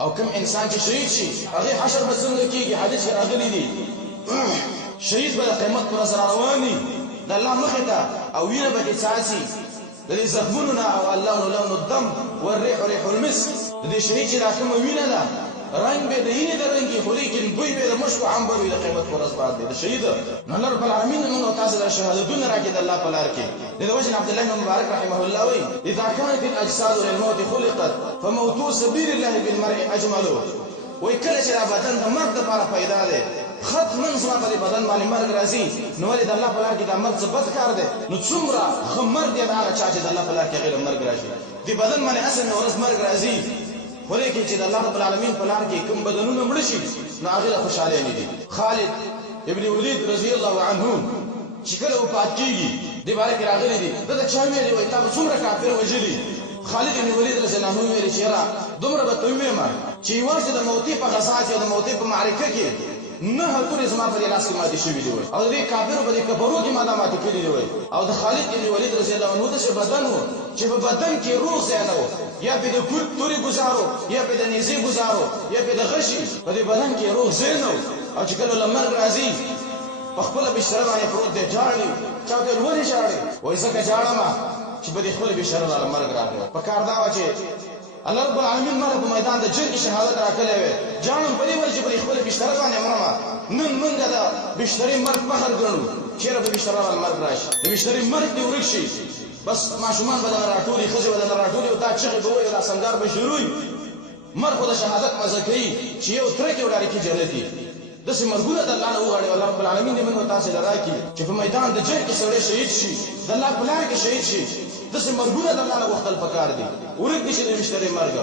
او کوم انسان چې شهید شي هغه حشر به څنګه کیږي حدیث کې راغلی دی شهید به قیامت پر سر رواني د الله مخې ته او وینه به څاڅي د دې زخمونو نه او الله لون الدم والريح ريح المسك د دې شهید چې راکوم وینه ده رنگ به د وینې د رنګي خو لیکن بوی به د مشک عنبر وي د قیامت پر ورځ باندې د شهید نو الله رب العالمین موږ تاسو د شهادتونو راکې د الله په لار کې د وجه عبد الله بن مبارک رحمه الله وی اذا كانت الاجساد للموت خلقت فموت سبيل الله بالمرء اجمل وای کله چې بدن د مرګ لپاره پیدا ده ختم زما په بدن باندې مرګ راځي نو ولې د الله په لار کې د مرګ څه بد کار ده نو څومره خمر دی هغه چا چې د الله په لار کې غیر مرګ راځي د بدن باندې اصل نو ورځ مرګ راځي خو لیکن چې د الله رب العالمین په لار کې کوم بدنونه مړ شي نو هغه خوشاله نه دي خالد ابن ولید رضی الله عنه چې کله وفات کیږي د بارک راغلی دي دا چا ویلي وای تاسو څومره کافر وجلی خالد ابن ولید رضی الله عنه ویل چې را دومره به تومه ما چې واسه د موتی په غزا کې د موتی په معرکه کې نه هتوري زما په لاس کې ماته شوی دی او دې کافر په دې کفرو کې ماده ماته کړی دی او د خالد ابن ولید رضی الله عنه د بدن وو چې په بدن کې روح زینو یا په د کوټ توري گزارو یا په د نيزي گزارو یا په د غشي په دې بدن کې روح زینو او چې کله لمر راځي په خپل بشره باندې پروت دی جاړي چاته ورې جاړي وای څنګه جاړم چې په دې خپل بشره باندې مرګ راغی په کار دا و چې الله رب العالمین مره په میدان د جنگ شهادت راکړې وي جانم په دې ورځ په خپل بشره باندې مرما نن موږ دا بشری مرګ فخر ګڼو چیرې په بشره باندې مرګ راشي د بشری مرګ دی ورشي بس معشومان بدل راټولي خزه بدل راټولي او دا چې به وي دا سنگار به شروعي مرګ د شهادت مزه کوي چې یو تر کې وړاندې کې جنتي د سیمرګونه د الله نه وغواړي الله رب العالمین دې موږ تاسو لراکي چې په میدان د جنگ کې سړی شهید شي د الله په لار کې شهید شي د سیمرګونه د الله نه وختل پکار دي ورګ شي د مشتري مرګ